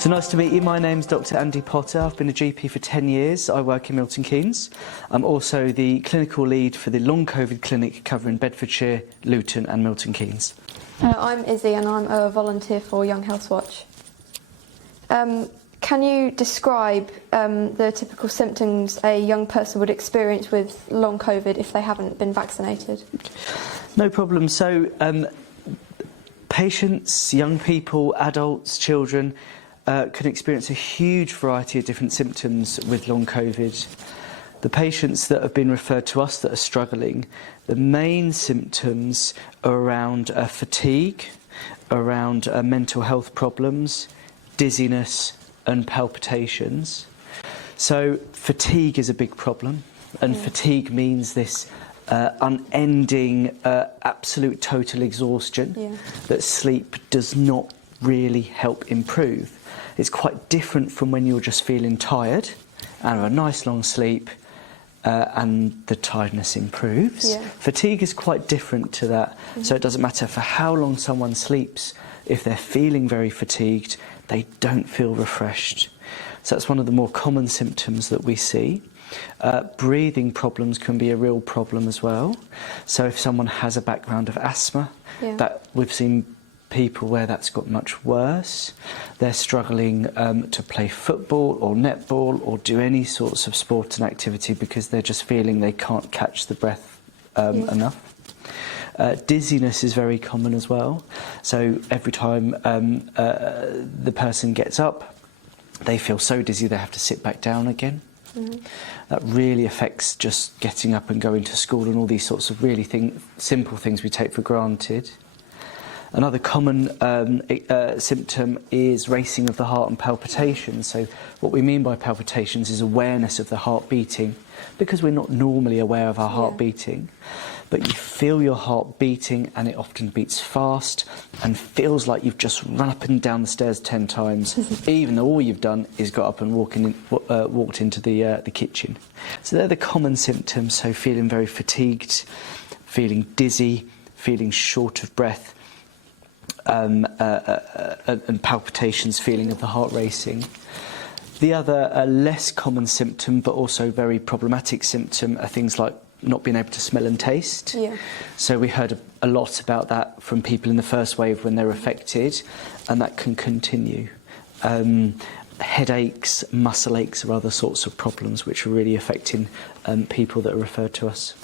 So nice to meet you. My name's Dr. Andy Potter. I've been a GP for 10 years. I work in Milton Keynes. I'm also the clinical lead for the long COVID clinic covering Bedfordshire, Luton and Milton Keynes. I'm Izzy and I'm a volunteer for Young Health Watch. Can you describe the typical symptoms a young person would experience with long COVID if they haven't been vaccinated? No problem. So patients, young people, adults, children can experience a huge variety of different symptoms with long COVID. The patients that have been referred to us that are struggling, the main symptoms are around fatigue, around mental health problems, dizziness and palpitations. So fatigue is a big problem, and fatigue means this unending, absolute total exhaustion that sleep does not really help improve. It's quite different from when you're just feeling tired and have a nice long sleep and the tiredness improves. Fatigue is quite different to that. So it doesn't matter for how long someone sleeps, if they're feeling very fatigued, they don't feel refreshed. So that's one of the more common symptoms that we see. Breathing problems can be a real problem as well. So if someone has a background of asthma, that we've seen people where that's got much worse. They're struggling to play football or netball or do any sorts of sport and activity because they're just feeling they can't catch the breath enough. Dizziness is very common as well. So every time the person gets up, they feel so dizzy they have to sit back down again. That really affects just getting up and going to school and all these sorts of really simple things we take for granted. Another common symptom is racing of the heart and palpitations. So what we mean by palpitations is awareness of the heart beating, because we're not normally aware of our heart beating. But you feel your heart beating and it often beats fast and feels like you've just run up and down the stairs 10 times, even though all you've done is got up and walked into the kitchen. So they're the common symptoms, so feeling very fatigued, feeling dizzy, feeling short of breath, and palpitations, feeling of the heart racing. The other less common symptom but also very problematic symptom are things like not being able to smell and taste. So we heard a lot about that from people in the first wave when they're affected, and that can continue. Headaches, muscle aches are other sorts of problems which are really affecting people that are referred to us.